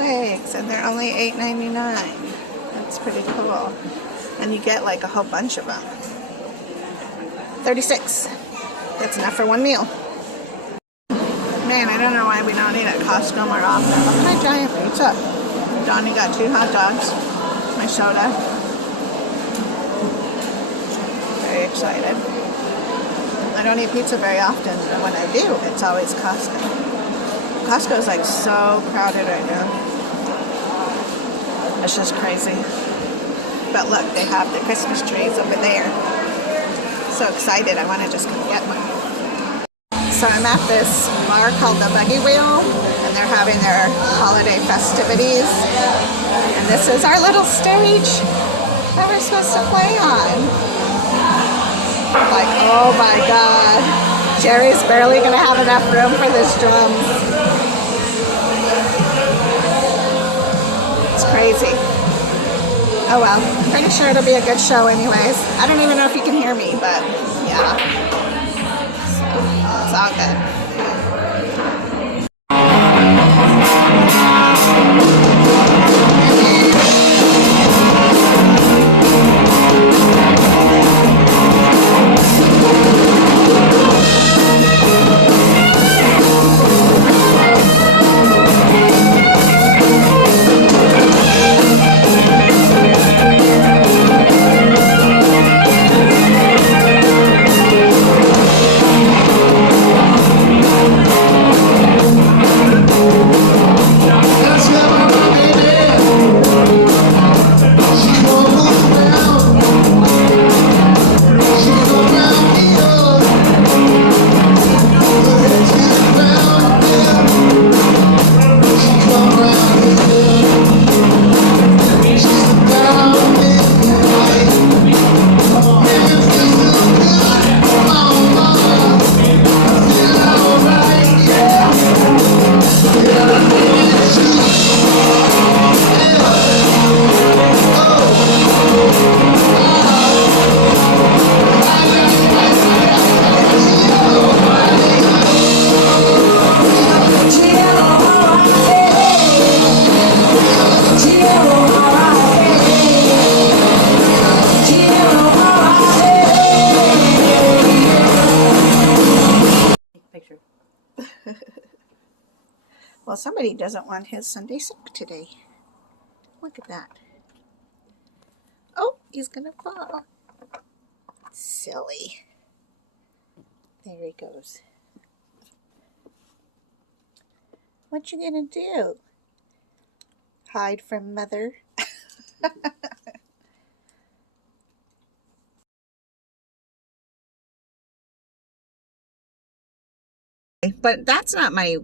eggs, and they're only $8.99. That's pretty cool. And you get like a whole bunch of them. 36. That's enough for one meal. Man, I don't know why we don't eat at Costco more often. Look at my giant pizza. Donnie got 2 hot dogs, my soda. Very excited. I don't eat pizza very often, but when I do, it's always Costco. Costco's like so crowded right now. It's just crazy. But look, they have the Christmas trees over there. So excited, I want to just come get one. So I'm at this bar called the Buggy Wheel, and they're having their holiday festivities. And this is our little stage that we're supposed to play on. Like, oh my God. Jerry's barely gonna have enough room for this drum. It's crazy. Oh well, I'm pretty sure it'll be a good show anyways. I don't even know if you can hear me, but yeah. So, it's all good. Well, somebody doesn't want his Sunday sock today. Look at that. Oh, he's gonna fall. Silly. There he goes. What you gonna do? Hide from mother? But that's not my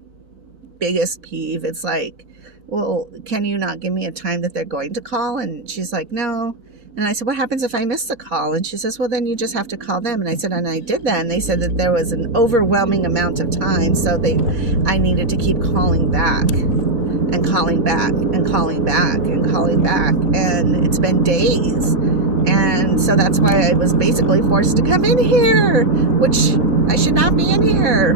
biggest peeve. It's like, well, can you not give me a time that they're going to call? And she's like, no. And I said, what happens if I miss the call? And she says, well, then you just have to call them. And I said, and I did that. And they said that there was an overwhelming amount of time. So I needed to keep calling back and calling back and calling back and calling back. And it's been days. And so that's why I was basically forced to come in here, which I should not be in here.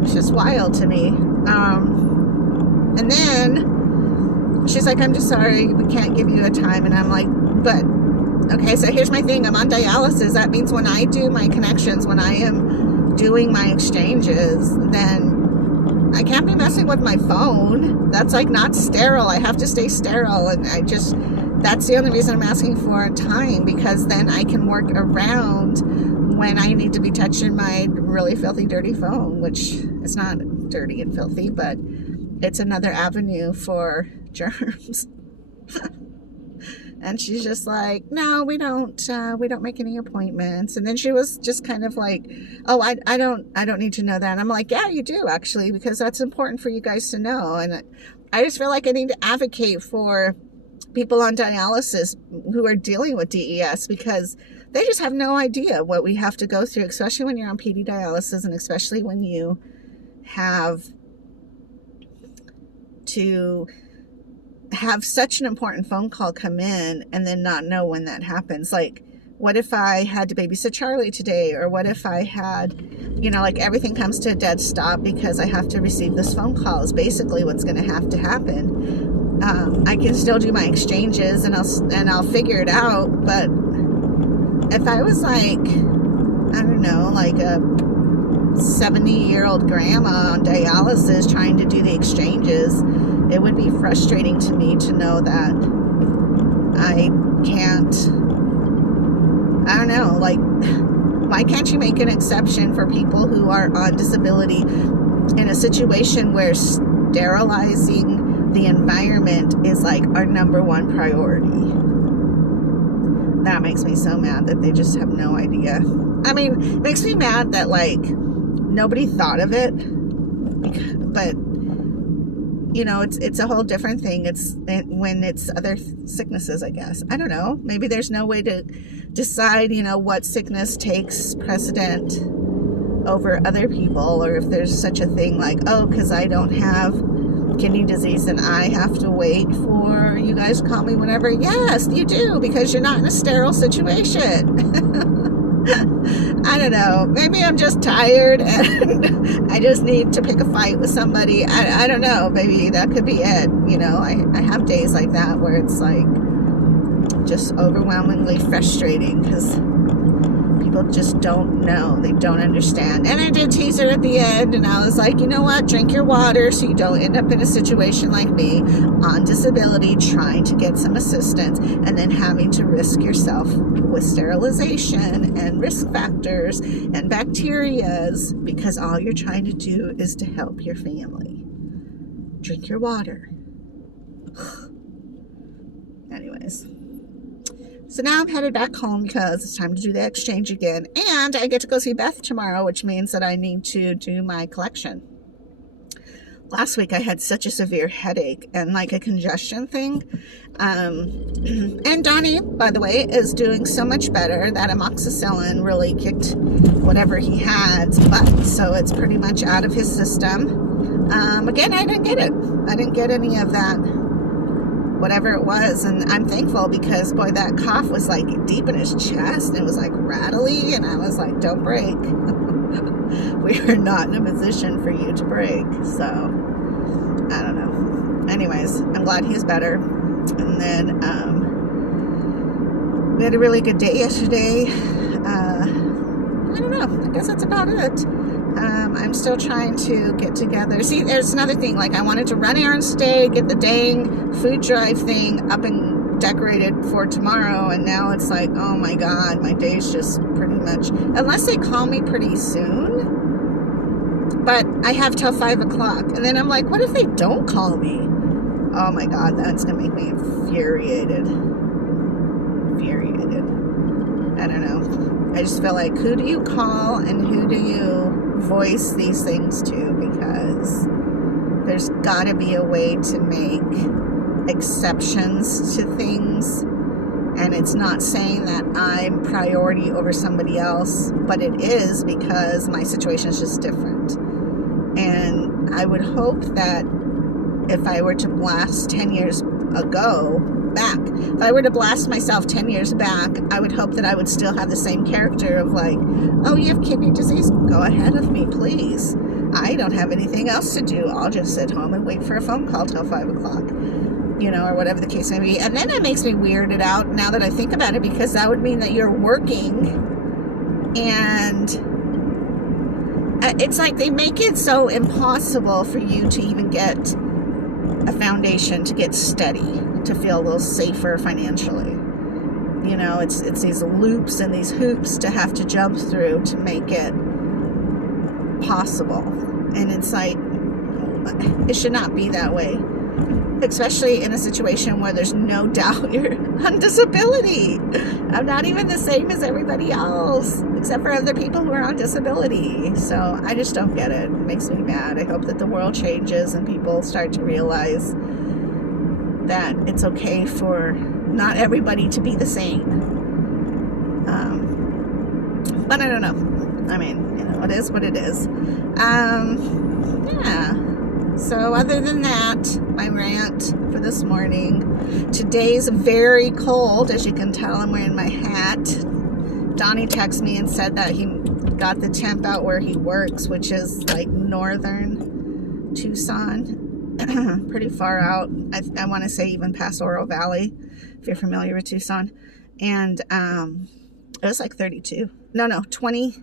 It's just wild to me. And then she's like, I'm just sorry, we can't give you a time. And I'm like, but okay, so here's my thing. I'm on dialysis. That means when I do my connections, when I am doing my exchanges, then I can't be messing with my phone. That's like not sterile. I have to stay sterile. And that's the only reason I'm asking for time, because then I can work around when I need to be touching my really filthy, dirty phone, which is not dirty and filthy, but it's another avenue for germs. And she's just like, no, we don't make any appointments. And then she was just kind of like, oh, I don't need to know that. And I'm like, yeah, you do actually, because that's important for you guys to know. And I just feel like I need to advocate for people on dialysis who are dealing with DES, because they just have no idea what we have to go through, especially when you're on PD dialysis, and especially when you have to have such an important phone call come in and then not know when that happens. Like, what if I had to babysit Charlie today? Or what if I had you know, like everything comes to a dead stop because I have to receive this phone call is basically what's going to have to happen. I can still do my exchanges and I'll figure it out. But if I was like, I don't know, like a 70-year-old grandma on dialysis trying to do the exchanges, it would be frustrating to me to know that I can't, I don't know, like, why can't you make an exception for people who are on disability in a situation where sterilizing the environment is like our number one priority? That makes me so mad that they just have no idea. I mean, it makes me mad that like nobody thought of it, but you know, it's a whole different thing. When it's other sicknesses, I guess. I don't know. Maybe there's no way to decide, you know, what sickness takes precedent over other people, or if there's such a thing like, oh, because I don't have kidney disease and I have to wait for you guys to call me whenever. Yes, you do, because you're not in a sterile situation. I don't know. Maybe I'm just tired and I just need to pick a fight with somebody. I don't know. Maybe that could be it. You know, I have days like that where it's like just overwhelmingly frustrating because people just don't know. They don't understand. And I did tease her at the end and I was like, you know what? Drink your water so you don't end up in a situation like me on disability trying to get some assistance and then having to risk yourself with sterilization and risk factors and bacterias because all you're trying to do is to help your family. Drink your water. Anyways. So now I'm headed back home because it's time to do the exchange again. And I get to go see Beth tomorrow, which means that I need to do my collection. Last week I had such a severe headache and like a congestion thing. And Donnie, by the way, is doing so much better. That amoxicillin really kicked whatever he had butt. So it's pretty much out of his system. Again, I didn't get it. I didn't get any of that, whatever it was. And I'm thankful because, boy, that cough was like deep in his chest. And it was like rattly. And I was like, don't break. We are not in a position for you to break. So, I don't know. Anyways, I'm glad he's better. And then we had a really good day yesterday. I don't know. I guess that's about it. I'm still trying to get together. See, there's another thing. Like, I wanted to run errands today, get the dang food drive thing up and decorated for tomorrow, and now it's like, oh my god, my day's just pretty much, unless they call me pretty soon, but I have till 5 o'clock, and then I'm like, what if they don't call me? Oh my god, that's gonna make me infuriated. I don't know. I just feel like, who do you call and who do you voice these things to? Because there's gotta be a way to make exceptions to things, and it's not saying that I'm priority over somebody else, but it is because my situation is just different. And I would hope that if I were to blast 10 years ago back, if I were to blast myself 10 years back, I would hope that I would still have the same character of like, oh, you have kidney disease? Go ahead of me, please. I don't have anything else to do. I'll just sit home and wait for a phone call till 5 o'clock. You know, or whatever the case may be. And then it makes me weirded out now that I think about it, because that would mean that you're working, and it's like they make it so impossible for you to even get a foundation, to get steady, to feel a little safer financially. You know, it's these loops and these hoops to have to jump through to make it possible. And it's like, it should not be that way. Especially in a situation where there's no doubt you're on disability. I'm not even the same as everybody else, except for other people who are on disability. So I just don't get it. It makes me mad. I hope that the world changes and people start to realize that it's okay for not everybody to be the same. But I don't know. I mean, you know, it is what it is. Yeah. So other than that, my rant for this morning. Today's very cold. As you can tell, I'm wearing my hat. Donnie texted me and said that he got the temp out where he works, which is like northern Tucson, pretty far out. I want to say even past Oro Valley, if you're familiar with Tucson. And it was like 32. No, 20.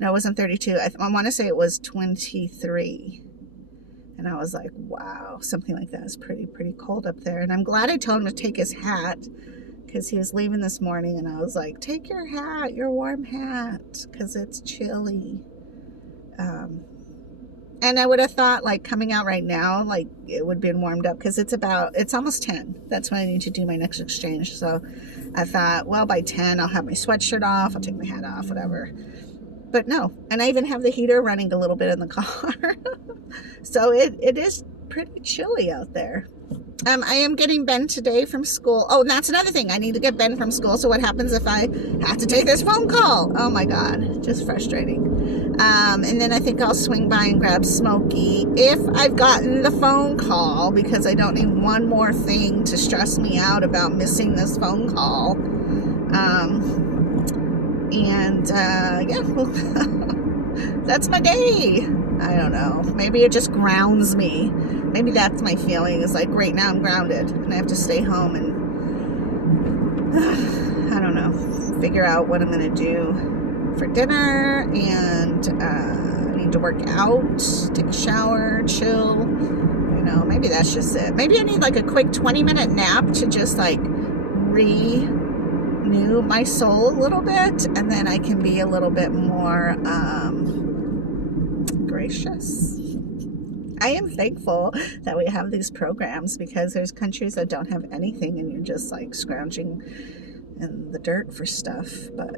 No, it wasn't 32. I want to say it was 23. And I was like, wow, something like that is pretty cold up there. And I'm glad I told him to take his hat, because he was leaving this morning, and I was like, take your hat, your warm hat, because it's chilly. And I would have thought, like, coming out right now, like, it would have been warmed up, because it's almost 10. That's when I need to do my next exchange. So I thought, well, by 10, I'll have my sweatshirt off, I'll take my hat off, whatever. But no, and I even have the heater running a little bit in the car. So it is pretty chilly out there. I am getting Ben today from school. Oh, and that's another thing. I need to get Ben from school. So what happens if I have to take this phone call? Oh my God, just frustrating. And then I think I'll swing by and grab Smokey if I've gotten the phone call, because I don't need one more thing to stress me out about missing this phone call. Yeah, that's my day. I don't know. Maybe it just grounds me. Maybe that's my feeling. Is like, right now I'm grounded and I have to stay home and I don't know, figure out what I'm going to do for dinner. And I need to work out, take a shower, chill. You know, maybe that's just it. Maybe I need like a quick 20-minute nap to just like renew my soul a little bit, and then I can be a little bit more gracious. I am thankful that we have these programs, because there's countries that don't have anything and you're just like scrounging in the dirt for stuff. But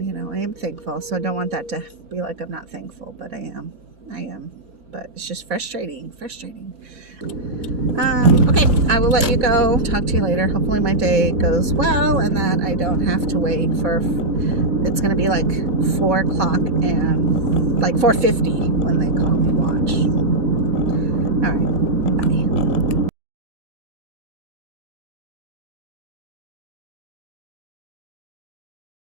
you know, I am thankful, so I don't want that to be like I'm not thankful, but I am. But it's just frustrating. Okay, I will let you go. Talk to you later. Hopefully my day goes well and that I don't have to wait for, it's going to be like 4 o'clock and like 4:50 when they call me watch. All right.